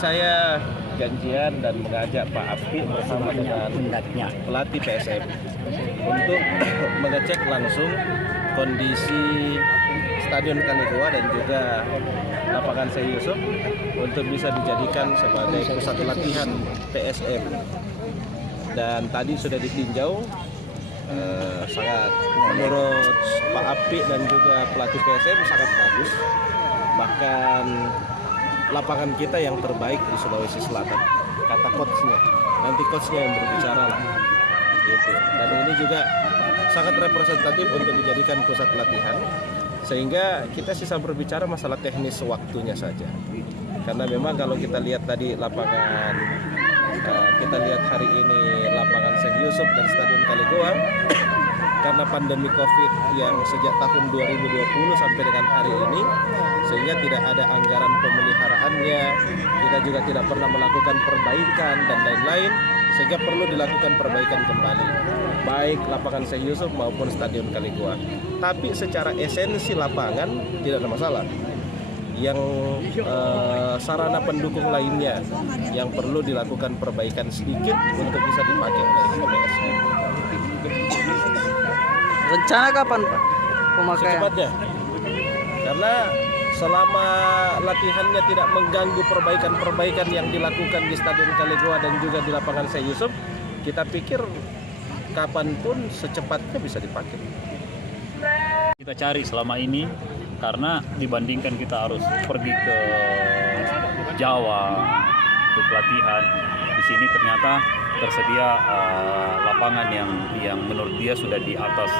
saya janjian dan mengajak Pak Api bersama dengan pelatih PSM untuk mengecek langsung kondisi Stadion Kaligoa dan juga lapangan Syekh Yusuf untuk bisa dijadikan sebagai pusat latihan PSM. Dan tadi sudah ditinjau, sangat menurut Pak Api dan juga pelatih PSM sangat bagus. Bahkan lapangan kita yang terbaik di Sulawesi Selatan, kata coachnya. Nanti coachnya yang berbicara lah, gitu. Dan ini juga sangat representatif untuk dijadikan pusat latihan, sehingga kita sisa berbicara masalah teknis waktunya saja. Karena memang kalau kita lihat tadi lapangan, kita lihat hari ini lapangan Syekh Yusuf dan Stadion Kaligoa, karena pandemi COVID yang sejak tahun 2020 sampai dengan hari ini, sehingga tidak ada anggaran pemeliharaannya, kita juga tidak pernah melakukan perbaikan dan lain-lain, sehingga perlu dilakukan perbaikan kembali, baik lapangan Syekh Yusuf maupun Stadion Kaligoa. Tapi secara esensi lapangan tidak ada masalah. Yang sarana pendukung lainnya yang perlu dilakukan perbaikan sedikit untuk bisa dipakai oleh PSM. Rencana kapan Pak pemakaian? Secepatnya. Karena selama latihannya tidak mengganggu perbaikan-perbaikan yang dilakukan di Stadion Kaligoa dan juga di lapangan Syekh Yusuf, kita pikir kapanpun secepatnya bisa dipakai. Kita cari selama ini, karena dibandingkan kita harus pergi ke Jawa untuk latihan, di sini ternyata tersedia lapangan yang menurut dia sudah di atas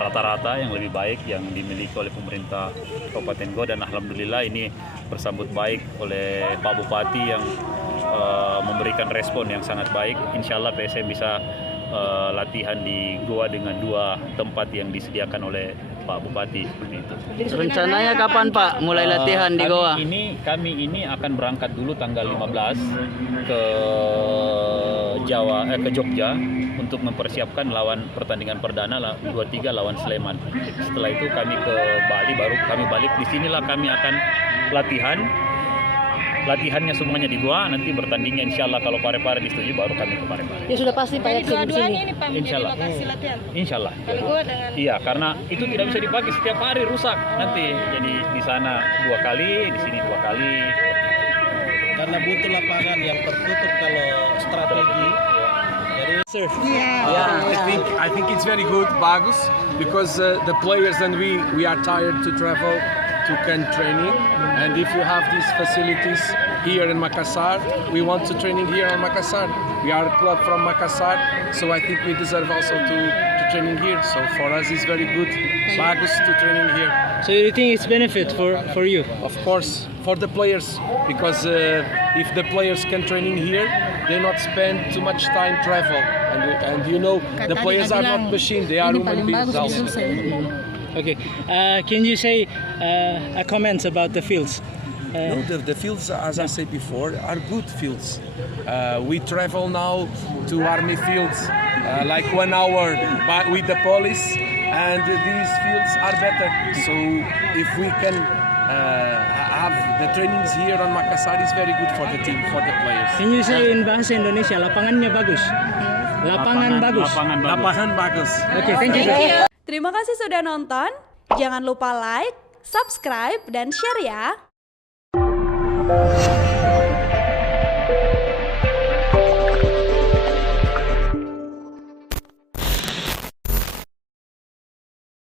rata-rata yang lebih baik yang dimiliki oleh pemerintah Kabupaten Goa, dan alhamdulillah ini bersambut baik oleh Pak Bupati yang memberikan respon yang sangat baik. Insya Allah PSM bisa latihan di Goa dengan 2 tempat yang disediakan oleh Pak Bupati seperti itu. Rencananya kapan Pak mulai latihan di Goa? Kami ini akan berangkat dulu tanggal 15 ke ke Jogja untuk mempersiapkan lawan pertandingan perdana 2-3 lawan Sleman. Setelah itu kami ke Bali, baru kami balik. Di sinilah kami akan latihannya semuanya di Goa, nanti bertandingnya insya Allah kalau Parepare disetujui baru kami ke Parepare. Ya sudah pasti Pak Yakin di sini. Ini Pak menjadi lokasi latihan. Insya Allah. Kaligoa dengan Iya, karena itu tidak bisa dipakai setiap hari, rusak nanti. Jadi di sana 2 kali, di sini 2 kali. Karena butuh lapangan yang tertutup kalau strategi. Sir, I think it's very good, bagus, because the players and we are tired to travel to can training, and if you have these facilities here in Makassar, we want to training here in Makassar. We are a club from Makassar, so I think we deserve also to training here. So for us, it's very good, bagus to training here. So you think it's benefit for you? Of course, for the players, because if the players can training here, they not spend too much time travel, and you know the players are not machine, they are human beings also. Okay, can you say a comment about the fields? No, the fields, as I said before, are good fields. We travel now to army fields like 1 hour with the police, and these fields are better. So if we can have the trainings here on Makassar, is very good for the team, for the players. Can you say in bahasa Indonesia, lapangannya bagus? Lapangan bagus. Lapangan bagus. Okay, thank you. Terima kasih sudah nonton. Jangan lupa like, subscribe, dan share ya.